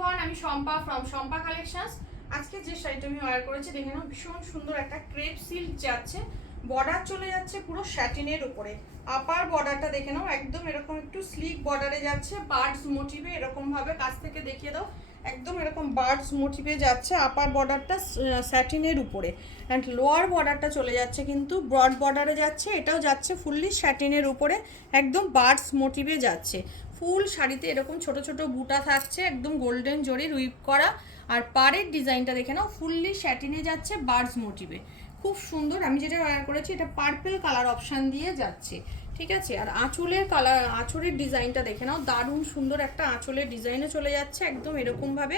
Everyone, আমি Shampa from Shampa collections. আজকে যে শাড়িটা আমি ওয়্যার করেছি দেখে নাও, ভীষণ সুন্দর একটা ক্রেপ সিল্ক যাচ্ছে, বর্ডার চলে যাচ্ছে পুরো স্যাটিনের উপরে। আপার বর্ডারটা দেখে নাও, একদম এরকম একটু স্লিক বর্ডারে যাচ্ছে, বার্ডস মোটিভে এরকম ভাবে কাছ থেকে দেখিয়ে দাও, একদম এরকম বার্ডস মোটিভে যাচ্ছে। আপার বর্ডারটা স্যাটিনের উপরে অ্যান্ড লোয়ার বর্ডারটা চলে যাচ্ছে কিন্তু ব্রড বর্ডারে যাচ্ছে, এটাও যাচ্ছে ফুললি স্যাটিনের উপরে, একদম বার্ডস মোটিভে যাচ্ছে। ফুল শাড়িতে এরকম ছোট ছোট বুটা থাকছে, একদম গোল্ডেন জরির উইপ করা। আর পাড়ের ডিজাইনটা দেখে নাও, ফুললি স্যাটিনে যাচ্ছে বার্ডস মোটিভে, খুব সুন্দর। আমি যেটা ওয়্যার করেছি এটা পার্পল কালার অপশান দিয়ে যাচ্ছে, ঠিক আছে। আর আঁচলের কালার, আঁচলের ডিজাইনটা দেখে নাও, দারুণ সুন্দর একটা আঁচলের ডিজাইনে চলে যাচ্ছে, একদম এরকমভাবে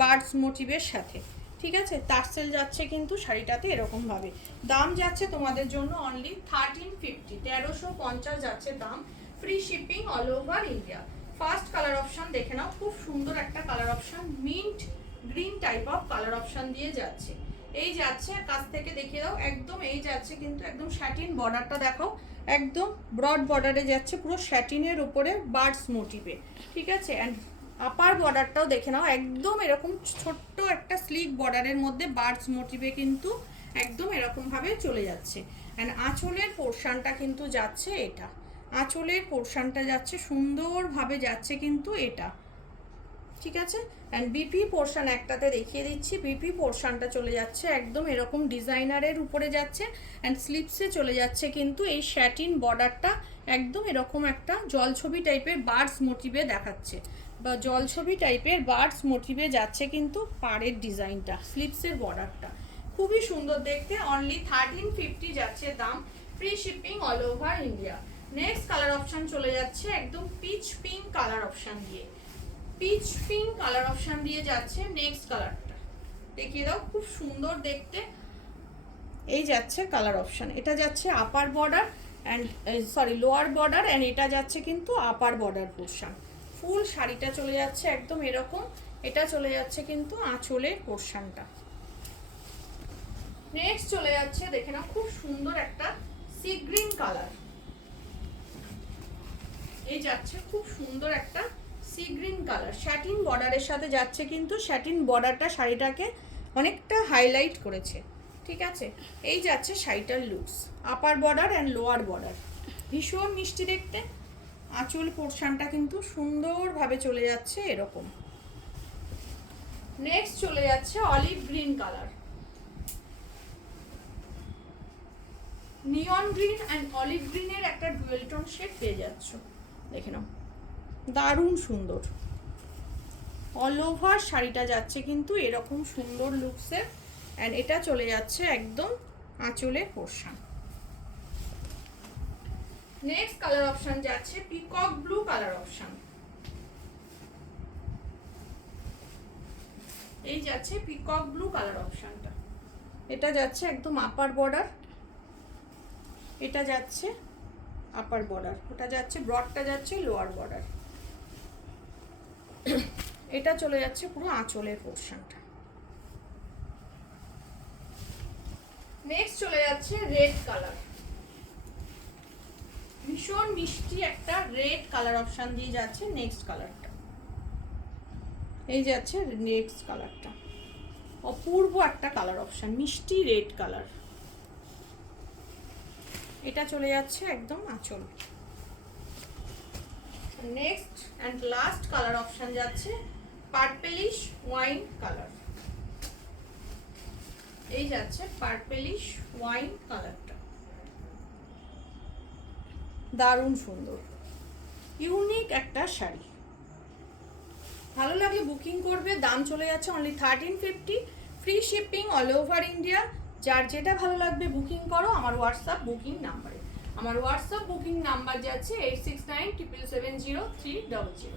বার্ডস মোটিভের সাথে, ঠিক আছে। টার্সেল যাচ্ছে কিন্তু শাড়িটাতে এরকমভাবে। দাম যাচ্ছে তোমাদের জন্য অনলি 1350, 1350 যাচ্ছে দাম। Free shipping all over India. First colour option দেখে নাও, খুব সুন্দর একটা colour option, mint green type of colour option দিয়ে যাচ্ছে। এই যাচ্ছে, কাছ থেকে দেখিয়ে দাও, একদম এই যাচ্ছে কিন্তু একদম স্যাটিন বর্ডারটা দেখো, একদম ব্রড বর্ডারে যাচ্ছে পুরো স্যাটিনের উপরে বার্ডস মোটিভে, ঠিক আছে। অ্যান্ড আপার বর্ডারটাও দেখে নাও, একদম এরকম ছোট্ট একটা স্লিক বর্ডারের মধ্যে বার্ডস মোটিভে কিন্তু একদম এরকমভাবে চলে যাচ্ছে। অ্যান্ড আঁচলের পোর্শনটা কিন্তু যাচ্ছে এটা, আঁচলের পোর্শনটা যাচ্ছে সুন্দরভাবে যাচ্ছে কিন্তু এটা, ঠিক আছে। অ্যান্ড বিপি পোর্শন একটাতে দেখিয়ে দিচ্ছি, বিপি পোর্শনটা চলে যাচ্ছে একদম এরকম ডিজাইনারের উপরে যাচ্ছে, অ্যান্ড স্লিপসে চলে যাচ্ছে কিন্তু এই স্যাটিন বর্ডারটা একদম এরকম একটা জলছবি টাইপের বার্ডস মোটিভে দেখাচ্ছে, বা জলছবি টাইপের বার্ডস মোটিভে যাচ্ছে কিন্তু পাড়ের ডিজাইনটা, স্লিপসের বর্ডারটা খুবই সুন্দর দেখতে। অনলি 1350 যাচ্ছে দাম, free shipping all over India. Next colour option চলে যাচ্ছে একদম পিচ পিঙ্ক কালার অপশন দিয়ে, পিচ পিঙ্ক কালার অপশন দিয়ে যাচ্ছে। নেক্সট কালারটা দেখিয়ে দাও, খুব সুন্দর দেখতে। এই যাচ্ছে কালার অপশন, এটা যাচ্ছে upper border and sorry lower border, and এটা যাচ্ছে কিন্তু আপার বর্ডার পোর্শন। ফুল শাড়িটা চলে যাচ্ছে একদম এরকম, এটা চলে যাচ্ছে কিন্তু আঁচলের পোর্শনটা। নেক্সট চলে যাচ্ছে দেখে নাও, খুব সুন্দর একটা সি গ্রিন কালার, এই যাচ্ছে খুব সুন্দর একটা সি গ্রিন কালার, স্যাটিন বর্ডারের সাথে যাচ্ছে কিন্তু স্যাটিন বর্ডারটা শাড়িটাকে অনেকটা হাইলাইট করেছে, ঠিক আছে। এই যাচ্ছে শাড়িটার looks, upper border and lower border, ভীষণ মিষ্টি দেখতে। আঁচল পোর্শনটা কিন্তু সুন্দরভাবে চলে যাচ্ছে এরকম। নেক্সট চলে যাচ্ছে olive green colour, neon green and olive গ্রিনের একটা ডুয়েল টোন শেড পেয়ে যাচ্ছ, দেখে নাও দারুণ সুন্দর। অল ওভার শাড়িটা যাচ্ছে কিন্তু এরকম সুন্দর লুকসের, অ্যান্ড এটা চলে যাচ্ছে একদম আঁচলের পোর্শন। নেক্সট কালার অপশন যাচ্ছে পিকক ব্লু কালার অপশন, এই যাচ্ছে পিকক ব্লু কালার অপশনটা, এটা যাচ্ছে একদম আপার বর্ডার, এটা যাচ্ছে আপার বর্ডার, ওটা যাচ্ছে ব্রডটা যাচ্ছে লোয়ার বর্ডার, এটা চলে যাচ্ছে পুরো আঁচলের পোর্শনটা। নেক্সট চলে যাচ্ছে রেড কালার, ভীষণ মিষ্টি একটা রেড কালার অপশন দিয়ে যাচ্ছে। নেক্সট কালারটা এই যাচ্ছে, নেক্সট কালারটা অপূর্ব একটা কালার অপশন, মিষ্টি রেড কালার, এটা চলে যাচ্ছে একদম আঁচল। Next and last colour option যাচ্ছে পার্পেলিশ ওয়াইন কালার, এই যাচ্ছে পার্পেলিশ ওয়াইন কালারটা, দারুণ সুন্দর ইউনিক একটা শাড়ি। ভালো লাগলে বুকিং করবে, দাম চলে যাচ্ছে only 1350, free shipping all over India. যার যেটা ভালো লাগবে বুকিং করো আমার হোয়াটসঅ্যাপ বুকিং নাম্বারে। আমার হোয়াটসঅ্যাপ বুকিং নাম্বার যাচ্ছে 8697770300।